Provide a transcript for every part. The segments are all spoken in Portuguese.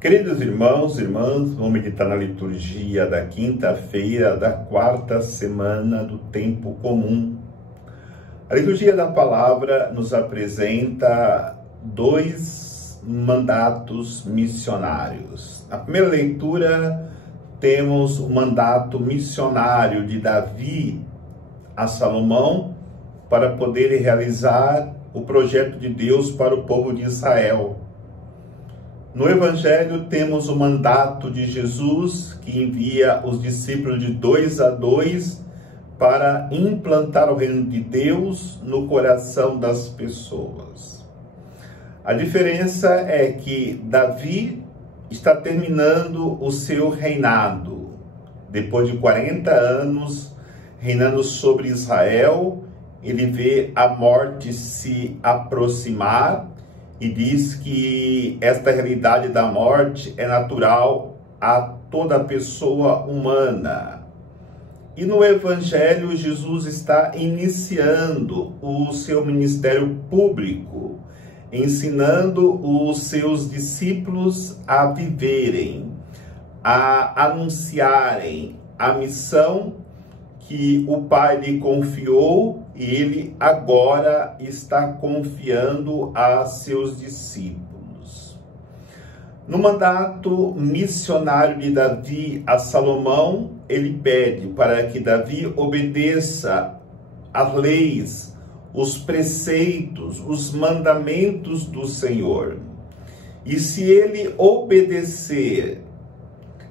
Queridos irmãos e irmãs, vamos meditar na liturgia da quinta-feira da quarta semana do tempo comum. A liturgia da palavra nos apresenta dois mandatos missionários. Na primeira leitura, temos o mandato missionário de Davi a Salomão para poder realizar o projeto de Deus para o povo de Israel. No Evangelho temos o mandato de Jesus, que envia os discípulos de 2 a 2 para implantar o reino de Deus no coração das pessoas. A diferença é que Davi está terminando o seu reinado. Depois de 40 anos reinando sobre Israel, ele vê a morte se aproximar e diz que esta realidade da morte é natural a toda pessoa humana. E no Evangelho, Jesus está iniciando o seu ministério público, ensinando os seus discípulos a viverem, a anunciarem a missão que o Pai lhe confiou e ele agora está confiando a seus discípulos. No mandato missionário de Davi a Salomão, ele pede para que Davi obedeça às leis, os preceitos, os mandamentos do Senhor. E se ele obedecer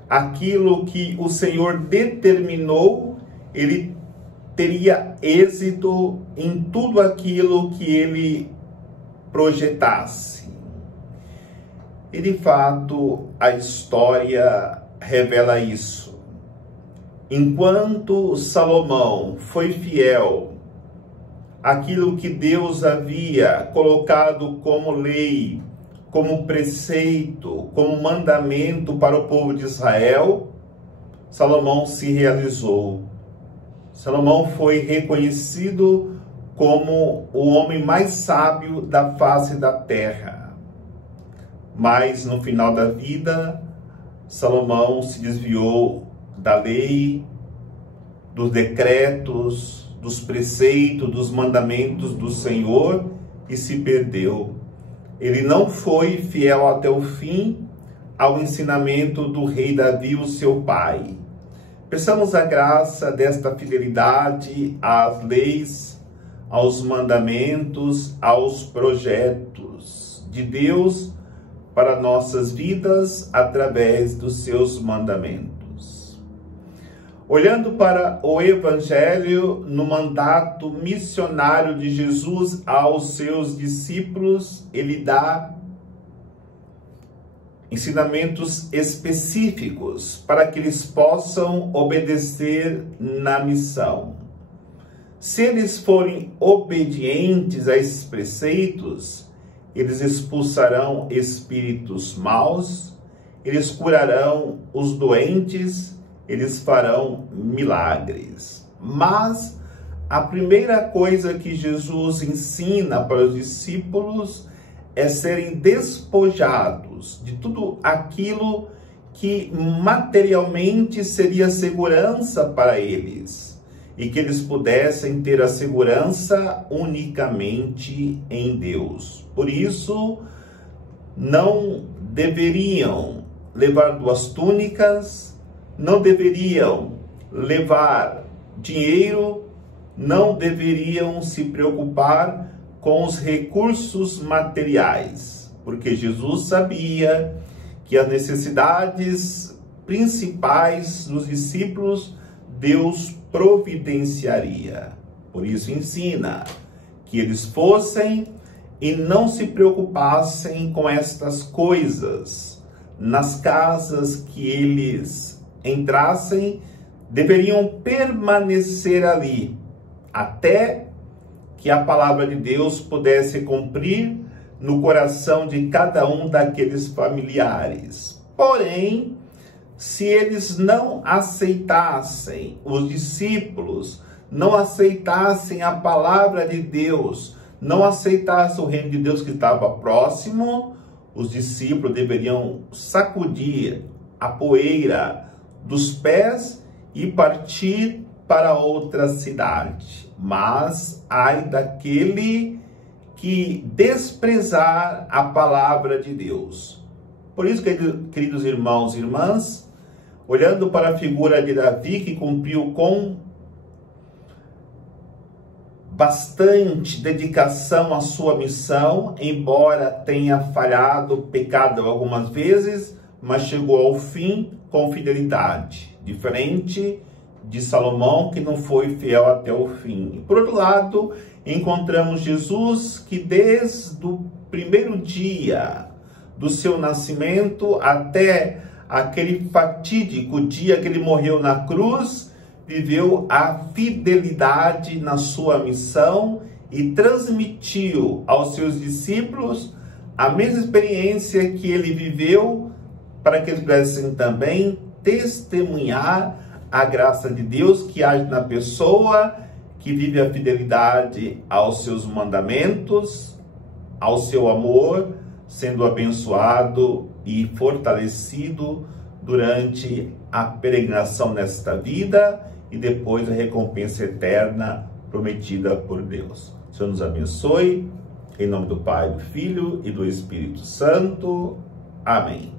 aquilo que o Senhor determinou, ele teria êxito em tudo aquilo que ele projetasse. E de fato a história revela isso. Enquanto Salomão foi fiel àquilo que Deus havia colocado como lei, como preceito, como mandamento para o povo de Israel, Salomão se realizou. Salomão foi reconhecido como o homem mais sábio da face da terra. Mas no final da vida, Salomão se desviou da lei, dos decretos, dos preceitos, dos mandamentos do Senhor e se perdeu. Ele não foi fiel até o fim ao ensinamento do rei Davi, o seu pai. Peçamos a graça desta fidelidade às leis, aos mandamentos, aos projetos de Deus para nossas vidas através dos seus mandamentos. Olhando para o Evangelho, no mandato missionário de Jesus aos seus discípulos, ele dá ensinamentos específicos para que eles possam obedecer na missão. Se eles forem obedientes a esses preceitos, eles expulsarão espíritos maus, eles curarão os doentes, eles farão milagres. Mas a primeira coisa que Jesus ensina para os discípulos é serem despojados de tudo aquilo que materialmente seria segurança para eles e que eles pudessem ter a segurança unicamente em Deus. Por isso, não deveriam levar 2 túnicas, não deveriam levar dinheiro, não deveriam se preocupar com os recursos materiais, porque Jesus sabia que as necessidades principais dos discípulos Deus providenciaria. Por isso ensina que eles fossem e não se preocupassem com estas coisas. Nas casas que eles entrassem, deveriam permanecer ali até que a palavra de Deus pudesse cumprir no coração de cada um daqueles familiares. Porém, se eles não aceitassem, os discípulos não aceitassem a palavra de Deus, não aceitassem o reino de Deus que estava próximo, os discípulos deveriam sacudir a poeira dos pés e partir para outra cidade. Mas ai daquele que desprezar a palavra de Deus. Por isso, queridos irmãos e irmãs, olhando para a figura de Davi, que cumpriu com bastante dedicação à sua missão, embora tenha falhado, pecado algumas vezes, mas chegou ao fim com fidelidade, diferente de Salomão, que não foi fiel até o fim. Por outro lado, encontramos Jesus, que desde o primeiro dia do seu nascimento até aquele fatídico dia que ele morreu na cruz, viveu a fidelidade na sua missão e transmitiu aos seus discípulos a mesma experiência que ele viveu, para que eles pudessem também testemunhar a graça de Deus que age na pessoa, que vive a fidelidade aos seus mandamentos, ao seu amor, sendo abençoado e fortalecido durante a peregrinação nesta vida e depois a recompensa eterna prometida por Deus. O Senhor nos abençoe, em nome do Pai, do Filho e do Espírito Santo. Amém.